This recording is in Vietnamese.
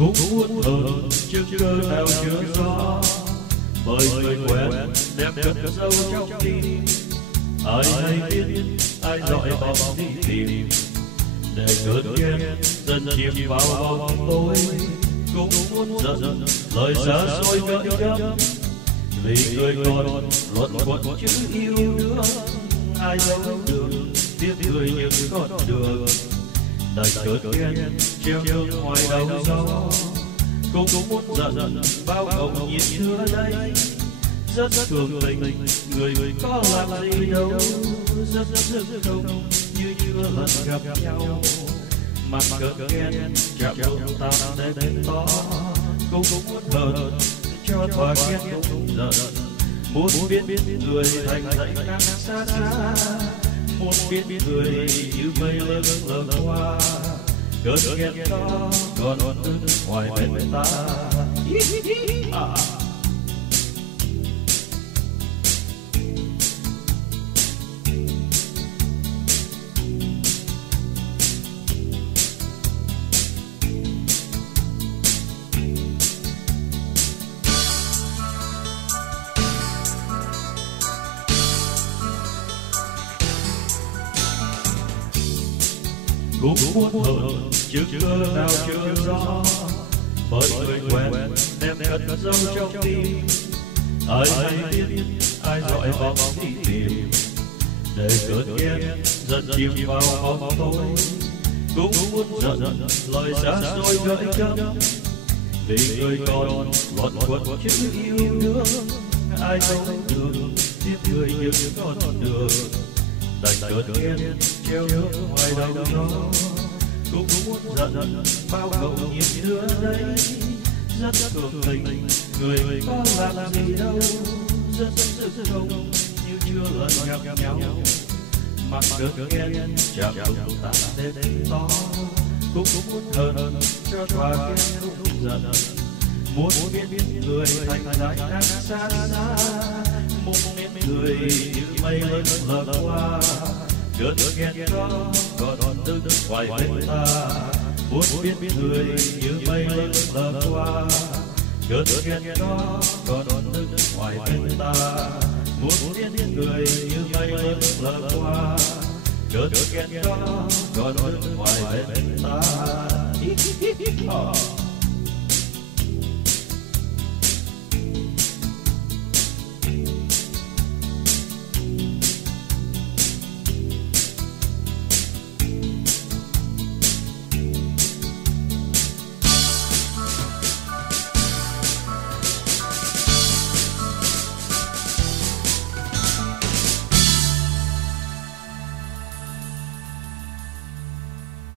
cũng muốn hơn trước cơn nào chưa gió. Bởi người quen đem cất dấu trong tim, ai hay biết ai dọi bóng đi tìm, để cơn ghen dần chìm vào bóng tối. Cũng muốn giận lời xa xôi gợi gắm, vì người còn luẩn quẩn chữ yêu nữa. Ai giấu được tiếc người những con đường, đành cơn ghen treo ngược ngoài đầu gió. Cũng muốn giận bao ngọc nhìn thưa đây, rất thường tình người có làm gì đâu. Rất không như chưa lần gặp nhau, mặt cơn ghen chạm đụng ta đến to. Cũng muốn hờn cho thỏa ghen cũng giận, muốn biết người thành càng xa xa, muốn biết người như mây lơ qua. Cơn ghen đó còn đứng ngoài bên ta. Cũng muốn hơn trước cơn nào chưa rõ, bởi người quen đem cất dấu trong tim, ai hay biết ai dọi bóng đi tìm, để cơn ghen dần chìm vào bóng tối. Cũng muốn giận lời xa xôi gợi gắm, vì người còn luẩn quẩn chữ yêu nữa. Ai giấu được tiếc người những con đường, đành cơn ghen treo ngược ngoài đầu gió. Cũng muốn giận bao ngậu nhìn đưa đây, rất thường tình người có làm gì đâu. Rất không như chưa lần gặp nhau, mặt cơn ghen chạm đụng ta đến to. Cũng muốn hờn cho thỏa ghen cũng giận, muốn biết người thành dài đang xa xa, muốn biết người như mây lơ qua. Cơn ghen đó còn đứng ngoài bên ta, muốn biết người như mây lơ qua. Cơn ghen đó còn đứng ngoài bên ta, muốn biết người như mây lơ qua. Cơn ghen đó còn đứng ngoài bên ta.